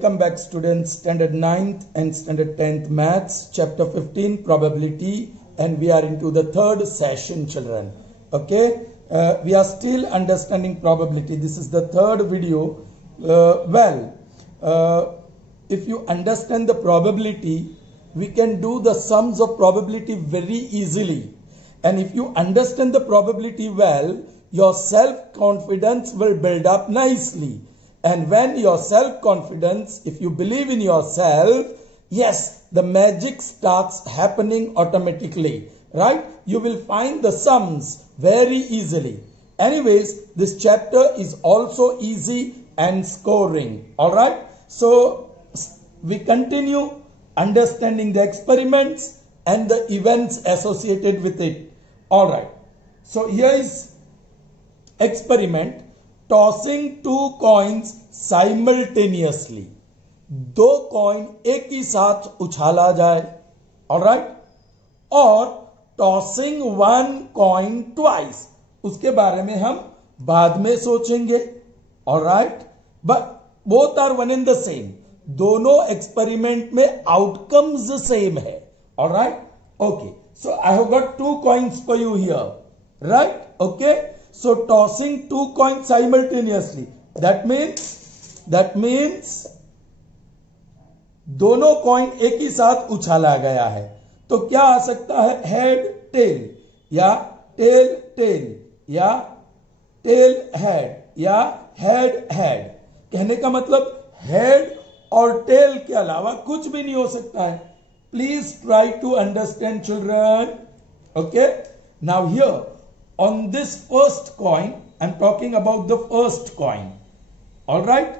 Welcome back students, standard 9th and standard 10th maths, chapter 15 probability, and we are into the third session children. Okay, we are still understanding probability. This is the third video. If you understand the probability, we can do the sums of probability very easily. And if you understand the probability well, your self-confidence will build up nicely. And when your self-confidence, if you believe in yourself, yes, the magic starts happening automatically, right? You will find the sums very easily. Anyways, this chapter is also easy and scoring, all right? So, we continue understanding the experiments and the events associated with it, all right? So, here is experiment. Tossing two coins simultaneously, दो कॉइन एक ही साथ उछाला जाए, alright, और tossing one coin twice, उसके बारे में हम बाद में सोचेंगे, alright, but both are one in the same, दोनों एक्सपेरिमेंट में आउटकम्स सेम है, alright, okay, so I have got two coins for you here, right, okay. So tossing two coins simultaneously. That means दोनों कॉइन एक ही साथ उछाला गया है. तो क्या आ सकता है? हेड टेल, या टेल टेल, या टेल हेड, या हेड हेड. कहने का मतलब हेड और टेल के अलावा कुछ भी नहीं हो सकता है. Please try to understand children. Okay, now here on this first coin, I'm talking about the first coin, all right,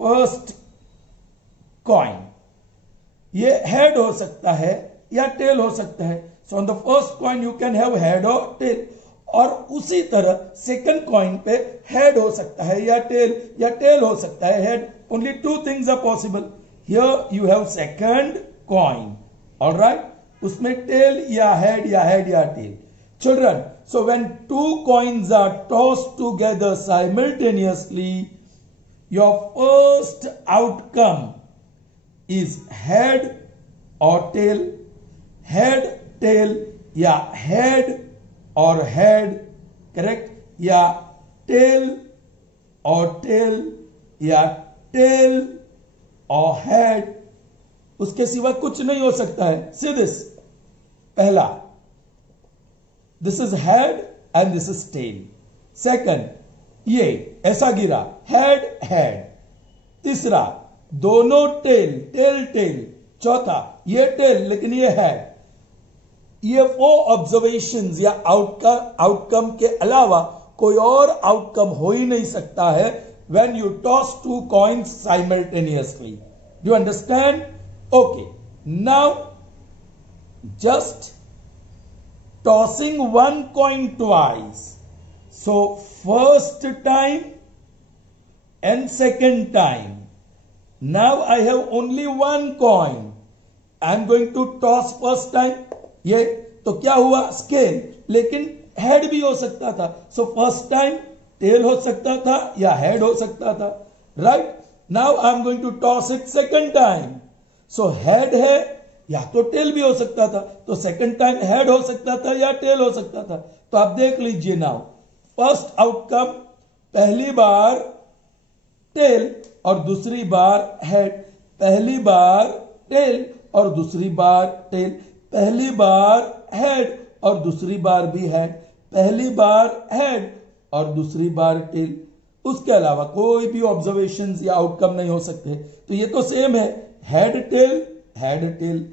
first coin, ये head हो सकता है या tail हो सकता है. So on the first coin you can have head or tail, और उसी तरह second coin पे head हो सकता है या tail हो सकता है head. Only two things are possible. Here you have second coin, all right, उसमें tail या head या tail. Children, so when two coins are tossed together simultaneously, your first outcome is head or tail, head, tail, yeah, head or head, correct, yeah, tail or tail, yeah, tail or head. उसके सिवा कुछ नहीं हो सकता है. See this, पहला, this is head and this is tail. Second, ये ऐसा गिरा, head head. तीसरा, दोनों tail tail tail. चौथा, ये tail लेकिन ये head. ये वो ऑब्जर्वेशंस या आउटकम के अलावा कोई और आउटकम हो ही नहीं सकता है when you toss two coins simultaneously. Do you understand? Okay, now just tossing one coin twice. So first time and second time. Now I have only one coin. I am going to toss first time. ये तो क्या हुआ? Scale. लेकिन head भी हो सकता था. So first time tail हो सकता था या head हो सकता था. Right? Now I am going to toss it second time. So head है या तो टेल भी हो सकता था, तो सेकंड टाइम हेड हो सकता था या टेल हो सकता था. तो आप देख लीजिए नाउ, फर्स्ट आउटकम, पहली बार टेल और दूसरी बार हेड, पहली बार टेल और दूसरी बार टेल, पहली बार हेड और दूसरी बार भी हेड, पहली बार हेड और दूसरी बार टेल. उसके अलावा कोई भी ऑब्जर्वेशंस या आउटकम नहीं हो सकते. तो ये तो सेम है, head tail head tail,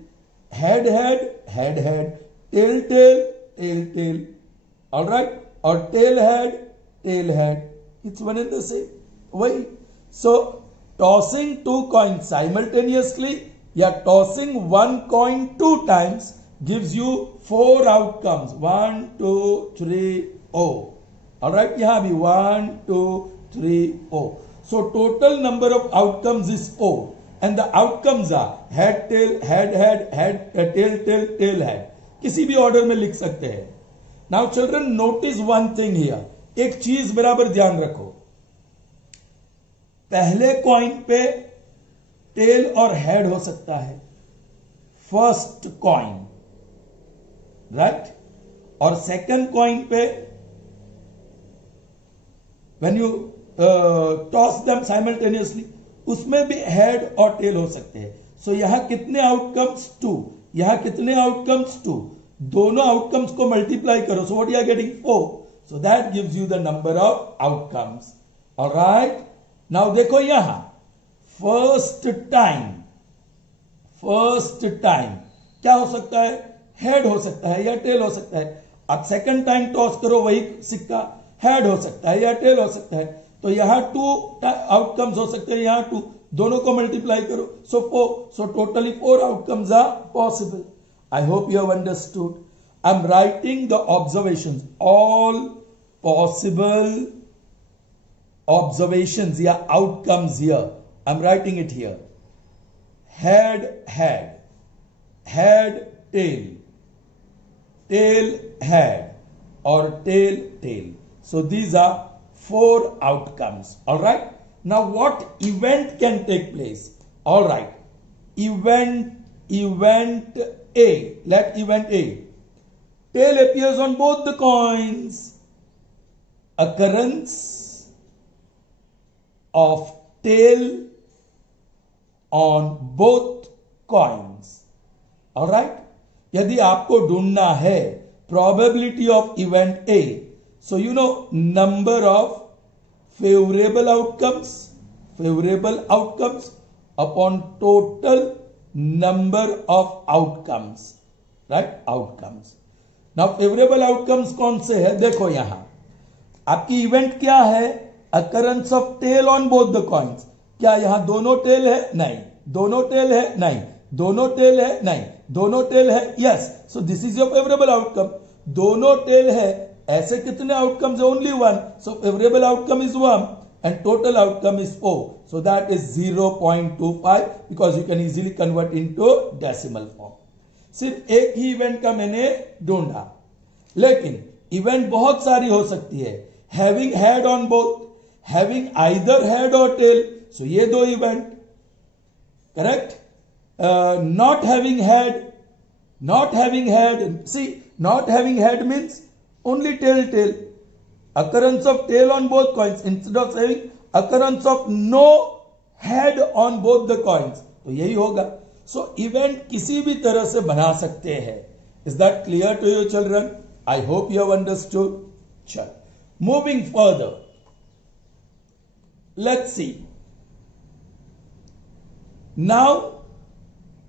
head head head head, tail tail tail tail, all right, or tail head, it's one and the same. Why? So tossing two coins simultaneously या tossing one coin two times gives you four outcomes. 1 2 3 0, all right, यहाँ भी 1 2 3 0. So total number of outcomes is 4. And the outcomes are head tail head head head tail tail tail head. किसी भी order में लिख सकते हैं. Now children, notice one thing here. एक चीज बराबर ध्यान रखो. पहले कॉइन पे टेल और हेड हो सकता है, फर्स्ट कॉइन, राइट, और सेकंड कॉइन पे when you toss them simultaneously उसमें भी हेड और टेल हो सकते हैं. सो यहां कितने आउटकम्स? 2. यहां कितने आउटकम्स? 2. दोनों आउटकम्स को मल्टीप्लाई करो, so what you are getting? 4. So that gives you the number of outcomes. Alright, now देखो यहां फर्स्ट टाइम क्या हो सकता है? हेड हो सकता है या टेल हो सकता है. अब सेकंड टाइम टॉस करो, वही सिक्का, हेड हो सकता है या टेल हो सकता है. तो यहां 2 आउटकम्स हो सकते हैं, यहां 2, दोनों को मल्टीप्लाई करो, so 4. So totally 4 outcomes are possible. I hope you have understood. I am writing the observations, all possible observations या outcomes here. I'm writing it here. Head, tail, head, or tail. So these are 4 outcomes. All right. Now what event can take place? All right. Event A. Let event A. Tail appears on both the coins. Occurrence of tail on both coins. All right. यदि आपको ढूंढना है probability of event A, so you know number of favorable outcomes upon total number of outcomes, right? Outcomes. Now favorable outcomes कौन से है? देखो यहां आपकी इवेंट क्या है? Occurrence of tail on both the coins. क्या यहां दोनों टेल है? नहीं. दोनों टेल है? नहीं. दोनों टेल है? नहीं. दोनों टेल है? Yes. So this is your favourable outcome. दोनों टेल है, ऐसे कितने आउटकम्स है? Only 1. So favourable outcome is 1 and total outcome is 4. So that is 0.25 because you can easily convert into decimal form. सिर्फ एक ही इवेंट का मैंने ढूंढा, लेकिन इवेंट बहुत सारी हो सकती है. Having head on both, having either head or tail, so ये 2 event, correct. Not having head, see, not having head means only tail. Occurrence of tail on both coins instead of having occurrence of no head on both the coins, तो यही होगा. So event किसी भी तरह से बना सकते हैं. Is that clear to you children? I hope you have understood. चल, moving further. Let's see. Now,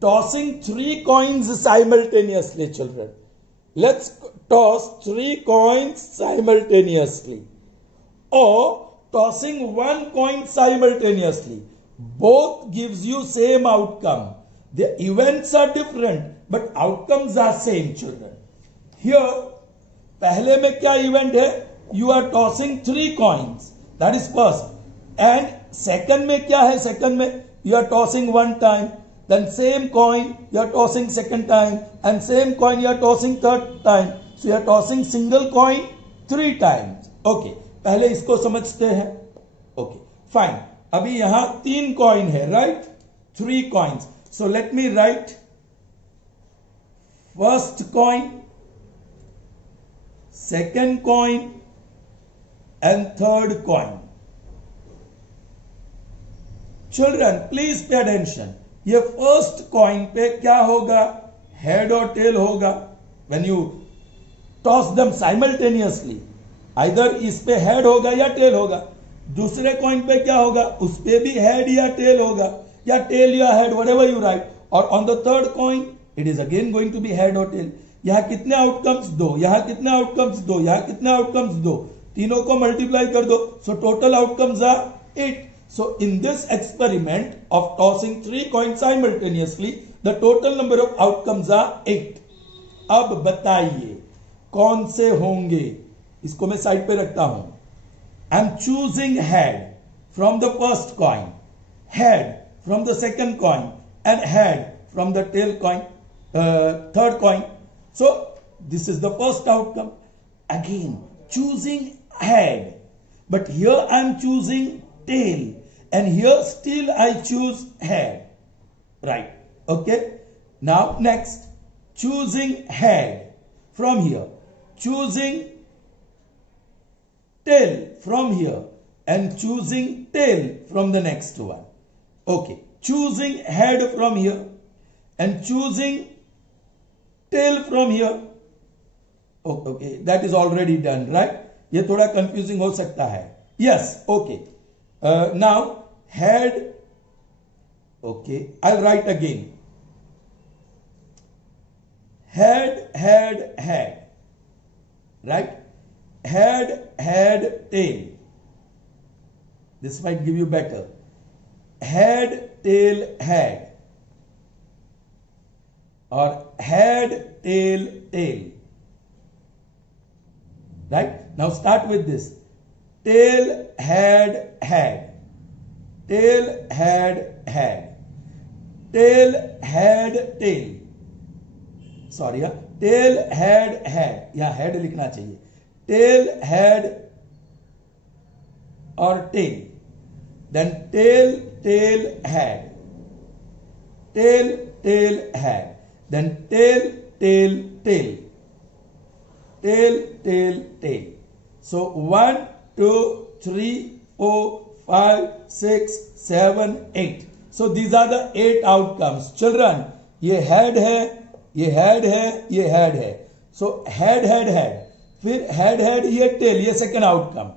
tossing 3 coins simultaneously, children. Let's toss 3 coins simultaneously. Or tossing 1 coin simultaneously. Both gives you same outcome. The events are different, but outcomes are same, children. Here, पहले में क्या event है? You are tossing 3 coins. That is first. And second में क्या है? Second में you are tossing 1 time, then same coin you are tossing second time, and same coin you are tossing third time. So you are tossing single coin 3 times. Okay, पहले इसको समझते हैं. Okay, fine. अभी यहां 3 coin है, right? 3 coins. So let me write first coin, second coin, and third coin. Children please pay attention. ये first coin पे क्या होगा? हेड और टेल होगा. When you toss them simultaneously, either इस पे हेड होगा या टेल होगा. दूसरे कॉइन पे क्या होगा? उस पे भी हेड या टेल होगा, या टेल या हेड, व्हाटएवर यू राइट. और on the third coin it is again going to be head और टेल. यहां कितने आउटकम्स? 2. यहां कितने आउटकम्स? 2. यहां कितने आउटकम्स? 2. तीनों को मल्टीप्लाई कर दो, so total outcomes are 8. So in this experiment of tossing 3 coins simultaneously, the total number of outcomes are 8. अब बताइए कौन से होंगे? इसको मैं साइड पे रखता हूं. I am choosing head from the first coin, head from the second coin, and head from the tail coin, third coin. So this is the first outcome. Again choosing head, but here I am choosing tail. and here still I choose head, right? Okay. Now next, choosing head from here, choosing tail from here, and choosing tail from the next one. Okay, choosing head from here and choosing tail from here. Okay, that is already done, right? ये थोड़ा confusing हो सकता है. Yes, okay. Now head. Okay, I'll write again. Head, head, head. Right? Head, head, tail. This might give you better. Head, tail, head. Or head, tail, tail. Right? Now start with this. Tail, head, head. Tail, head, head. Tail, head, tail. Sorry, yeah. Tail, head, head. यहाँ head लिखना चाहिए. Tail, head or tail. Then tail, tail, head. Tail, tail, head. Then tail, tail, tail. Tail, tail, tail. So 1, 2, 3, 4, 5, 6, 7, 8. So these are the 8 outcomes. Children, ये head है, ये head है, ये head है. So head, head, head. फिर head, head, ये tail, ये second outcome.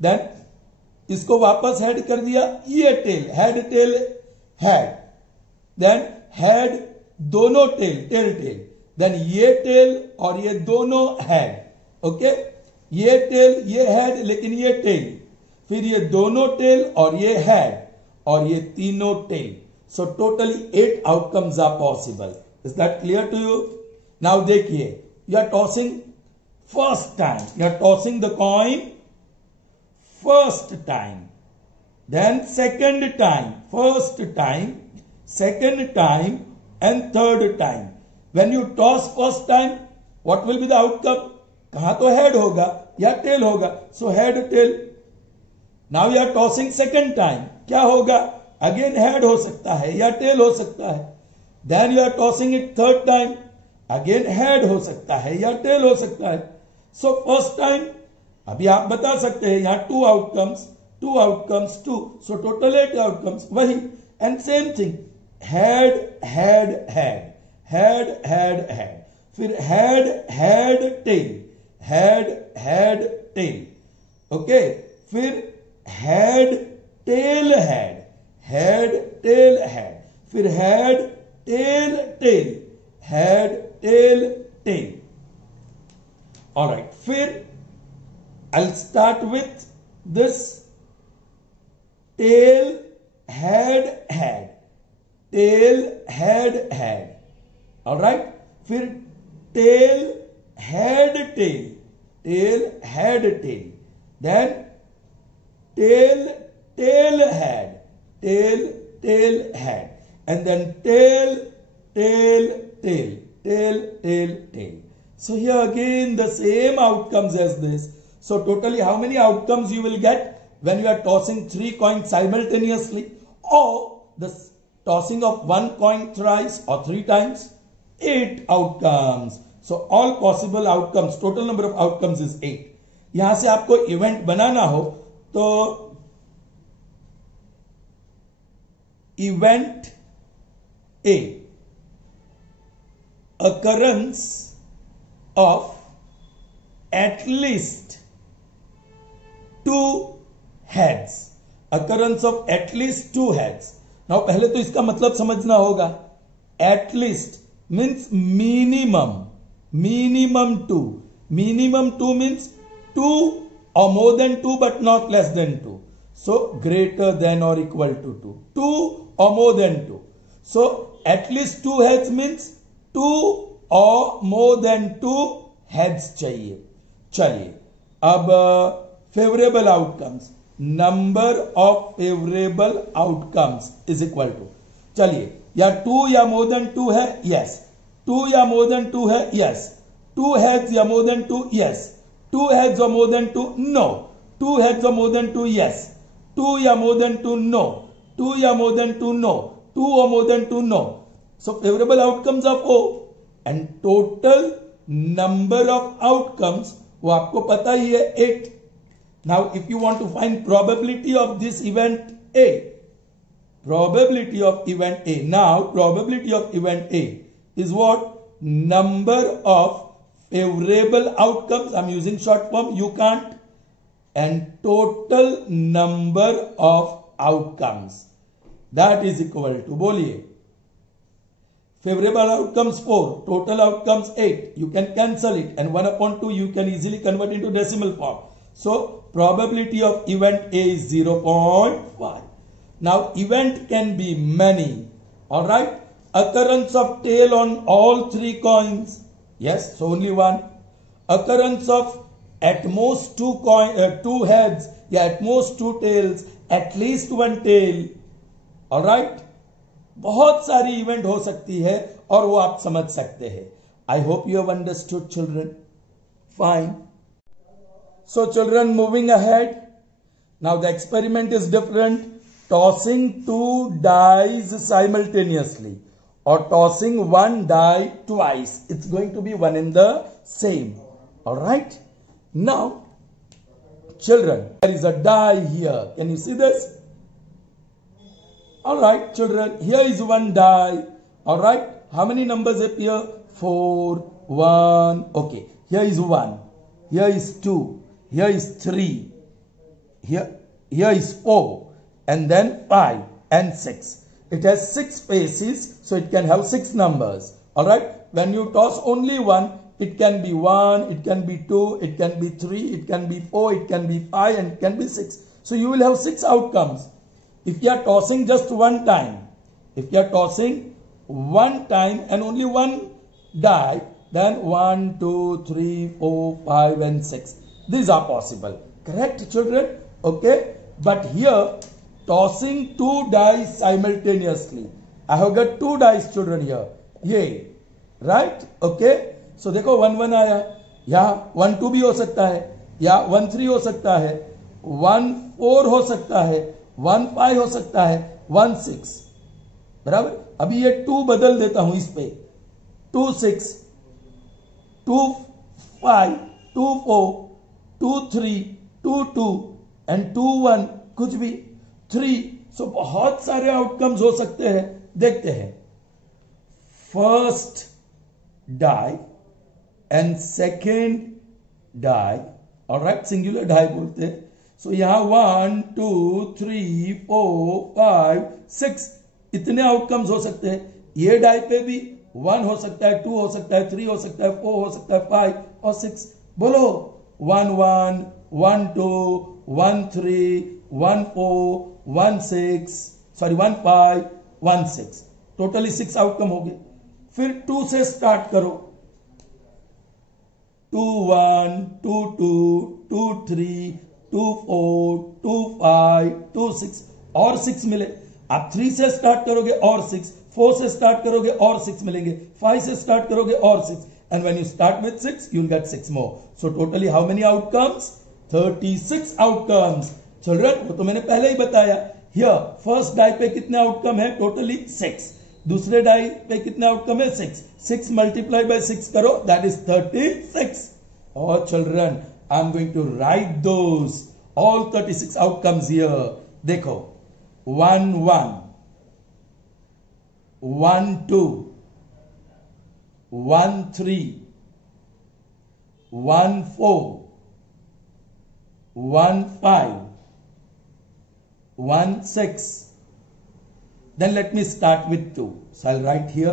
Then इसको वापस head कर दिया, ये tail, head, tail, head. Then head, दोनों tail, tail, tail. Then ये tail और ये दोनों head. ओके, ये tail, ये head, लेकिन ये tail. फिर ये दोनों tail और ये head और ये तीनों tail. So totally 8 outcomes are possible. Is that clear to you? Now देखिए, you are tossing first time. You are tossing the coin first time. Then second time, first time, second time, and third time. When you toss first time, what will be the outcome? कहाँ तो head होगा या tail होगा. So head, tail. Now you are tossing second time. क्या होगा? Again head हो सकता है या tail हो सकता है. Then you are tossing it third time. Again head हो सकता है या tail हो सकता है. So first time, अभी आप बता सकते हैं यहाँ 2 outcomes, 2 outcomes, 2. So total 8 outcomes. वही. And same thing. Head, head, head. Head, head, head. फिर head, head, tail. Head, head, tail. Okay. फिर head, tail, head. Head, tail, head. फिर head, tail, tail. Head, tail, tail. Alright. फिर I'll start with this tail, head, head. Tail, head, head. Alright. फिर tail, head, tail. Tail, head, tail. Then tail, tail, head. Tail, tail, head. And then tail, tail, tail. Tail, tail, tail. So here again the same outcomes as this. So totally how many outcomes you will get when you are tossing 3 coins simultaneously, or the tossing of 1 coin thrice or 3 times? 8 outcomes. So all possible outcomes, total number of outcomes is 8. यहां से आपको event बनाना हो तो event A, occurrence of at least 2 heads. Occurrence of at least 2 heads. Now पहले तो इसका मतलब समझना होगा. At least means minimum. Minimum 2. Minimum 2 means 2 or more than 2 but not less than 2. So greater than or equal to 2. 2 or more than 2. So at least 2 heads means 2 or more than 2 heads चाहिए. चलिए अब favorable outcomes. Number of favorable outcomes is equal to, चलिए या 2 या more than 2 है, yes. 2 या more than 2 है, yes. 2 heads या more than 2, yes. 2 heads or more than 2, no. 2 heads or more than 2, yes. 2 या more than 2 no, 2 या more than 2 no, 2 or more than 2 no. So favorable outcomes of O and total number of outcomes वो आपको पता ही है 8. Now if you want to find probability of this event A, probability of event A, now probability of event A is what? Number of favorable outcomes, I'm using short form, you can't, and total number of outcomes, that is equal to, बोलिए, favorable outcomes 4, total outcomes 8, you can cancel it, and 1 upon 2 you can easily convert into decimal form. So probability of event A is 0.5. Now event can be many, all right. Occurrence of tail on all 3 coins, yes, so only 1. Occurrence of at most 2 heads, yeah, at most 2 tails, at least 1 tail, all right. बहुत सारी event हो सकती है और वो आप समझ सकते हैं. I hope you have understood, children. Fine. So children, moving ahead. Now the experiment is different. Tossing 2 dice simultaneously or tossing 1 die twice. It's going to be one in the same. All right. Now, children, there is a die here. Can you see this? All right, children, here is 1 die. All right. How many numbers appear? 4, 1. Okay. Here is 1. Here is 2. Here is 3. Here is 4. And then 5 and 6. It has 6 faces, so it can have 6 numbers. All right. When you toss only 1, it can be 1, it can be 2, it can be 3, it can be 4, it can be 5, and it can be 6. So you will have 6 outcomes. If you are tossing just 1 time, if you are tossing 1 time and only 1 die, then 1, 2, 3, 4, 5, and 6. These are possible. Correct, children? Okay. But here, tossing 2 dice simultaneously. I have got 2 dice, children, here. Yay. Right? Okay. So देखो 1 1 आया, या 1 2 भी हो सकता है, या 1 3 हो सकता है, 1 4 हो सकता है, 1 5 हो सकता है, 1 6. बराबर. अभी ये 2 बदल देता हूं इस पे. 2 6, 2 5, 2 4, 2 3, 2 2 एंड 2 1, कुछ भी 3. सो बहुत सारे आउटकम्स हो सकते हैं. देखते हैं. First die and second die, all right, singular die बोलते हैं. So यहाँ 1 2 3 4 5 6 इतने आउटकम्स हो सकते हैं. ये डाई पे भी 1 हो सकता है, 2 हो सकता है, 3 हो सकता है, 4 हो सकता है, 5 और 6. बोलो 1 1 1 2 1 3 1 4 1 6, सॉरी 1 5 1 6. टोटली 6 आउटकम हो गए. फिर 2 से स्टार्ट करो. 2 1 2 2 2 3 2 4 2 5 2 6 और 6 मिले. आप 3 से स्टार्ट करोगे और 6, 4 से स्टार्ट करोगे और 6 मिलेंगे, 5 से स्टार्ट करोगे और 6, and when you start with 6 you will get 6 more. So totally how many outcomes? 36 outcomes. Children, वो तो मैंने पहले ही बताया. Here first die पे कितने आउटकम है? टोटली 6. दूसरे डाई पे कितने आउटकम है? 6. 6 मल्टीप्लाई बाय 6 करो, दैट इज 36. और children, I am going to write those all 36 outcomes here. देखो 1 1 1 2 1 3 1 4 1 5 1 6. Then let me start with 2. So I'll write here,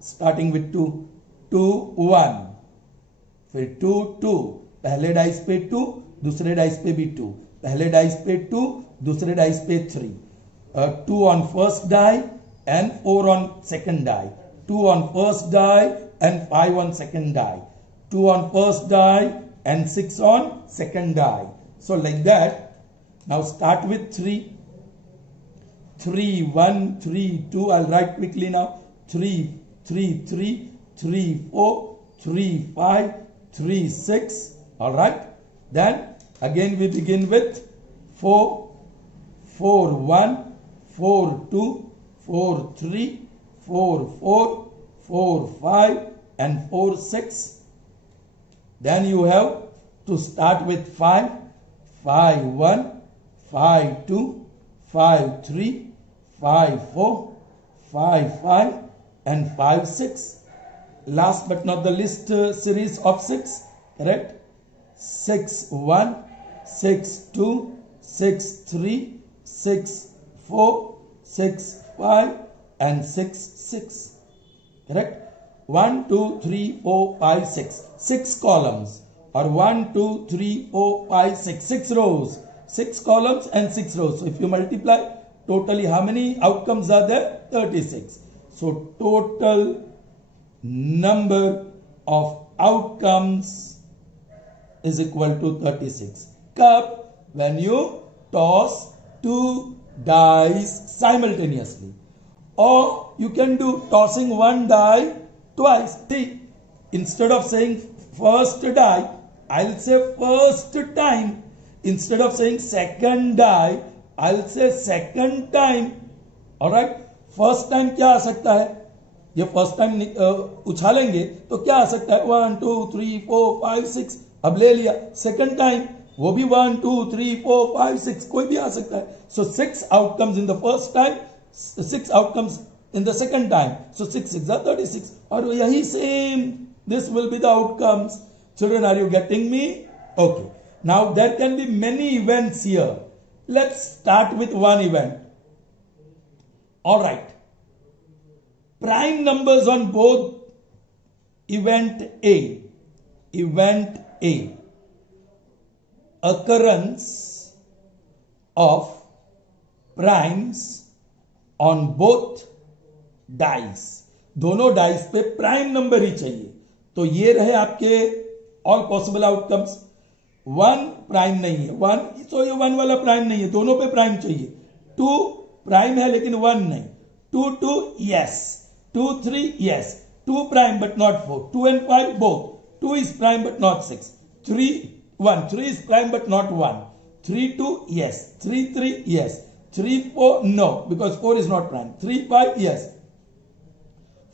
starting with 2. 2 1, फिर 2 2, पहले डाइस पे 2, दूसरे डाइस पे भी 2, पहले डाइस पे 2, दूसरे डाइस पे 3. 2 on first die and 4 on second die. 2 on first die and 5 on second die. 2 on first die and 6 on second die. So like that. Now start with 3. 3 1 3 2. I'll write quickly now. 3 3 3 3 4 3 5 3 6. All right. Then Again we begin with 4, 4, 1, 4, 2, 4, 3, 4, 4, 4, 5 and 4, 6. Then you have to start with 5, 5, 1, 5, 2, 5, 3, 5, 4, 5, 5 and 5, 6. Last but not the least, series of 6, correct? 6, 1, 6, 2, 6, 3, 6, 4, 6, 5 and 6, 6. Correct? 1, 2, 3, 4, 5, 6. 6 columns. Or 1, 2, 3, 4, 5, 6. 6 rows. 6 columns and 6 rows. So if you multiply, totally how many outcomes are there? 36. So total number of outcomes is equal to 36. Cup, when you toss 2 dice simultaneously. Or you can do tossing 1 die twice. See, instead of saying first die, I'll say first time. Instead of saying second die, I'll say second time. Alright? First time क्या आ सकता है? ये first time उछालेंगे तो क्या आ सकता है? 1, 2, 3, 4, 5, 6. अब ले लिया. सेकंड टाइम वो भी 1, 2, 3, 4, 5, 6 कोई भी आ सकता है. So 6 outcomes in the first time, 6 outcomes in the second time. So 6, 6 are 36. और यही same. This will be the outcomes. Children, are you getting me? Okay. Now there can be many events here. Let's start with one event. Alright. Prime numbers on both event A. Event A. Occurrence of primes on both dice. दोनों dice पे prime number ही चाहिए. तो ये रहे आपके all possible outcomes. 1 prime नहीं है. 1 तो ये 1 वाला प्राइम नहीं है. दोनों पे प्राइम चाहिए. 2 प्राइम है लेकिन 1 नहीं. 2, 2 yes. 2, 3 yes. 2 prime but not 4. 2 and 5 both. 2 is prime but not 6. 3, 1. 3 is prime but not 1. 3, 2 yes. 3, 3 yes. 3, 4 no because 4 is not prime. 3, 5 yes.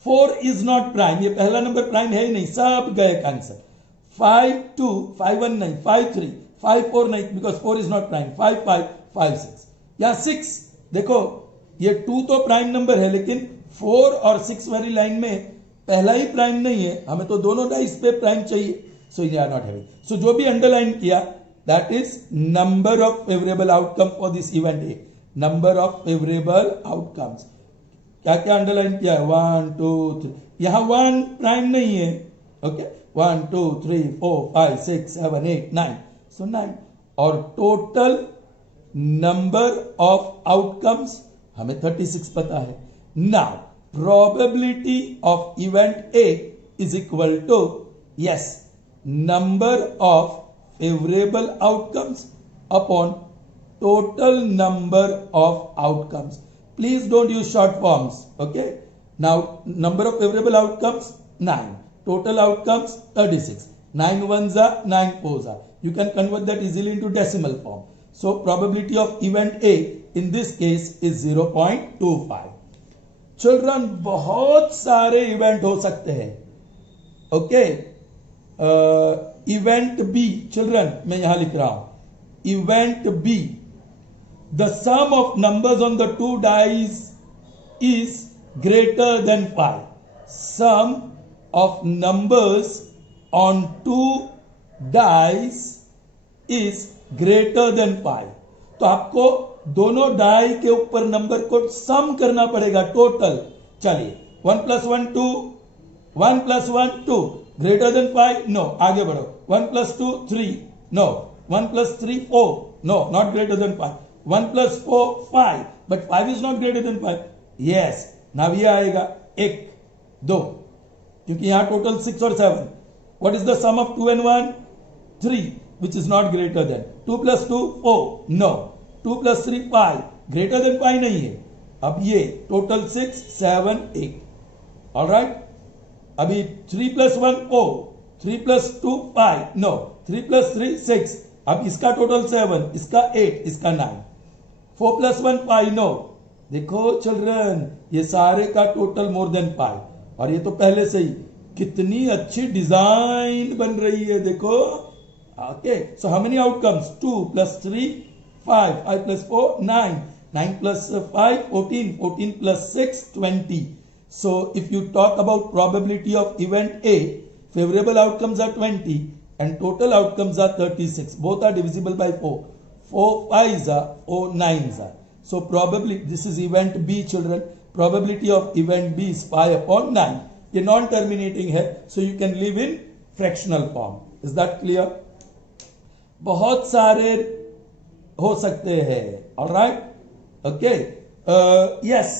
4 is not prime. ये पहला नंबर प्राइम है ही नहीं. सब गए कैंसर. 5, 2, 5, 1 नहीं. 5, 3, 5, 4 नहीं because 4 is not prime. 5, 5, 5, 6. यहाँ 6 देखो ये 2 तो प्राइम नंबर है लेकिन 4 और 6 वाली लाइन में पहला ही प्राइम नहीं है. हमें तो दोनों डाइस पे प्राइम चाहिए. So you are not having. सो जो भी अंडरलाइन किया that is number of favourable outcome for this event A. Number of favourable outcomes. क्या क्या अंडरलाइन किया है? 1, 2, 3. यहां 1 प्राइम नहीं है. ओके 1, 2, 3, 4, 5, 6, 7, 8, 9. सो 9. और टोटल नंबर ऑफ आउटकम्स हमें 36 पता है. Now probability of event A is equal to yes number of favorable outcomes upon total number of outcomes. Please don't use short forms. Okay, now number of favorable outcomes 9, total outcomes 36. 9 ones are 9 fours are. You can convert that easily into decimal form. So probability of event A in this case is 0.25. Children बहुत सारे event हो सकते हैं. Okay event B. Children मैं यहां लिख रहा हूं event B. The sum of numbers on the 2 dice is greater than 5. Sum of numbers on 2 dice is greater than 5. तो आपको दोनों डाई के ऊपर नंबर को सम करना पड़ेगा टोटल. चलिए 1 + 1 2. 1 + 1 2 ग्रेटर देन 5. नो. आगे बढ़ो. 1 + 2 3. No. 1 + 3 4. No not greater than 5. 1 + 4 5 but 5 is not greater than 5. Yes. Now ये आएगा 1 2 क्योंकि यहां टोटल 6 और 7. What is the sum of 2 and 1? 3 which is not greater than. 2 + 2 4. No. 2 + 3 5 greater than 5 नहीं है. अब ये टोटल 6 7 8. ऑलराइट. अभी 3 + 1 4. 3 + 2 5. नो. 3 + 3 6. अब इसका टोटल 7, इसका 8, इसका 9, 4 + 1 5, नो। देखो चिल्ड्रन, ये सारे का टोटल मोर देन 5, और ये तो पहले से ही कितनी अच्छी डिजाइन बन रही है, देखो। Okay, so how many outcomes? 2 + 3 5, 5 + 4 9, 9 + 5 14, 14 + 6 20. So if you talk about probability of event A, favorable outcomes are 20 and total outcomes are 36. Both are divisible by 4. 4 5s are, 4 9s are. So probably this is event B, children. Probability of event B is 5 upon 9. ये non terminating है, so you can live in fractional form. Is that clear? बहुत सारे हो सकते हैं. Alright, okay, yes.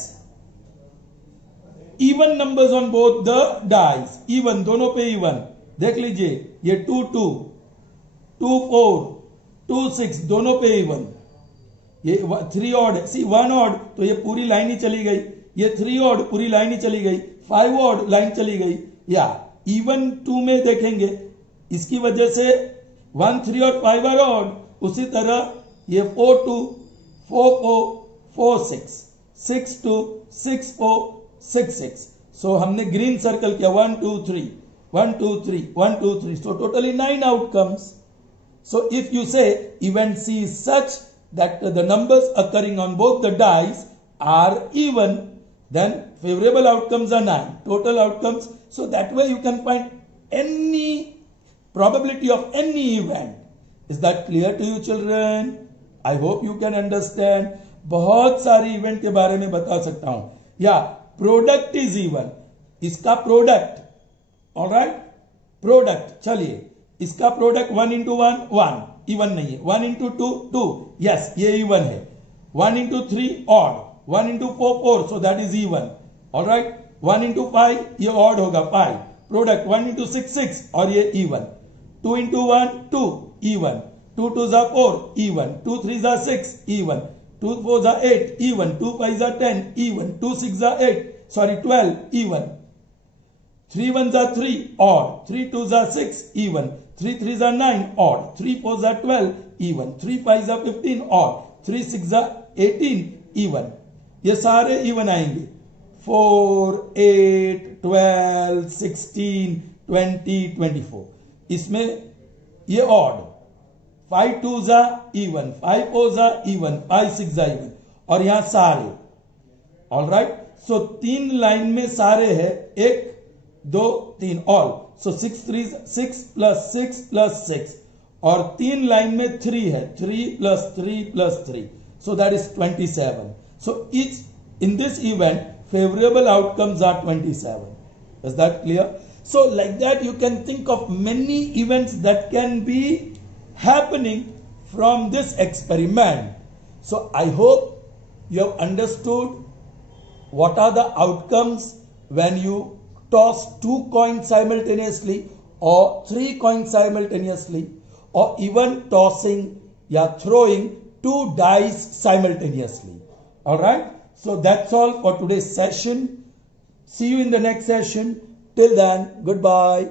Even numbers on both the dice, even, दोनों पे even. देख लीजिए, ये 2 2, 2 4, 2 6, दोनों पे इवन. ये 3 ऑड, सी 1 ऑड तो ये पूरी लाइन ही चली गई. ये 3 ऑड पूरी लाइन ही चली गई. 5 ऑड लाइन चली गई. या इवन 2 में देखेंगे, इसकी वजह से 1 3 और 5 आर ऑड. उसी तरह ये 4 2, 4 4, 4 6, 6 2, 6 4, 6 6. सो हमने ग्रीन सर्कल किया. 1 2 3, 1 2 3, 1 2 3. So totally 9 outcomes. So if you say event C is such that the numbers occurring on both the dice are even, then favorable outcomes are 9, total outcomes. So that way you can find any probability of any event. Is that clear to you, children? I hope you can understand. बहुत सारी event के बारे में बता सकता हूं. या product is even, इसका प्रोडक्ट, ऑलराइट, प्रोडक्ट. चलिए, इसका प्रोडक्ट 1 × 1 1, इवन नहीं है. 1 × 2 2, यस ये इवन है. 1 × 3 odd, 1 × 4 4, so that is even. Alright, 1 × 5 ये ऑड होगा 5. प्रोडक्ट 1 × 6 6, और ये even. 2 × 1 2, even. 2 2s are 4, even. 2 3s are 6, even. 2 4s are 8, even. 2 5s are 10, even. 2 6s are 8, sorry 12, even. 3 1s are 3, odd. 3 2s are 6, even. 3 3s are 9, odd. 3 4s are 12, even. 3 5s are 15, odd. 3 6s are 18, even. ये सारे even आएंगे. 4 8 12 16 20 24. इसमें ये odd. 5 2s are even, 5 4s are even, 5 6s are even. और यहां सारे. Alright, सो 3 line में सारे है. 1 2 3 ऑल. सो 6 3 6 + 6 + 6, और 3 लाइन में 3 है. 3 + 3 + 3, so that is 27. So each in this event favorable outcomes are 27. Is that clear? So like that you can think of many events that can be happening from this experiment. So I hope you have understood what are the outcomes when you toss 2 coins simultaneously or 3 coins simultaneously, or even tossing or throwing 2 dice simultaneously. All right, so that's all for today's session. See you in the next session. Till then, goodbye.